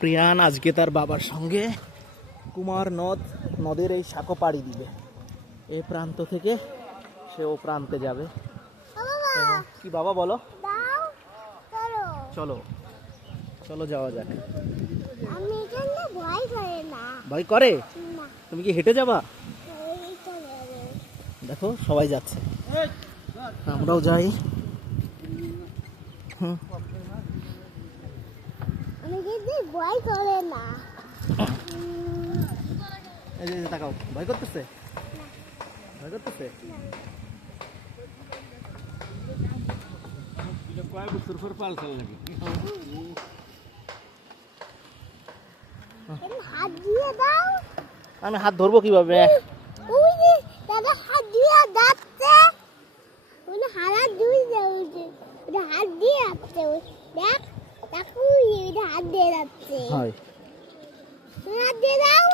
প্রিয়ান আজকে তার বাবার সঙ্গে কুমার নদের এই শাখো পাড়ি দিবে। এই প্রান্ত থেকে সে ও প্রান্তে যাবে। কি বাবা বলো? চলো চলো যাওয়া যাক। ভয় করে? তুমি কি হেঁটে যাবা? দেখো সবাই যাচ্ছে, আমরাও যাই। ভয় করে না। এই যে তাকাও, ভয় করতেছে? ভয় করতেছে? কয়েক বছর পর পাল চাল লাগে। হাত দিয়ে দাও। আমি হাত ধরবো কিভাবে? ওই যে দাদা হাত দিয়ে যাচ্ছে। ওই হাত দিয়ে যাচ্ছে। ওটা হাত দিয়ে যাচ্ছে। দেখ দেখো এটা হাত দিয়ে যাচ্ছে। হয়। তুমি হাত দিয়ে দাও।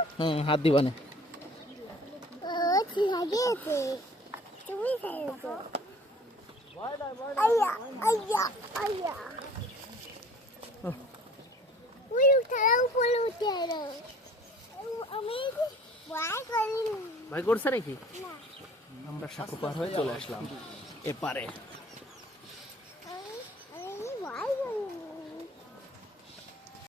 হাত দিবা না। ও ঠিক আছে। তুমি খাইছো। আইয়া আইয়া আইয়া। ওই উঠাও উপরে উঠে এলো। আমি ভয় করিনি। ভয় করছে নাকি? না। আমরা শাখো পার হয়ে চলে আসলাম এপারে।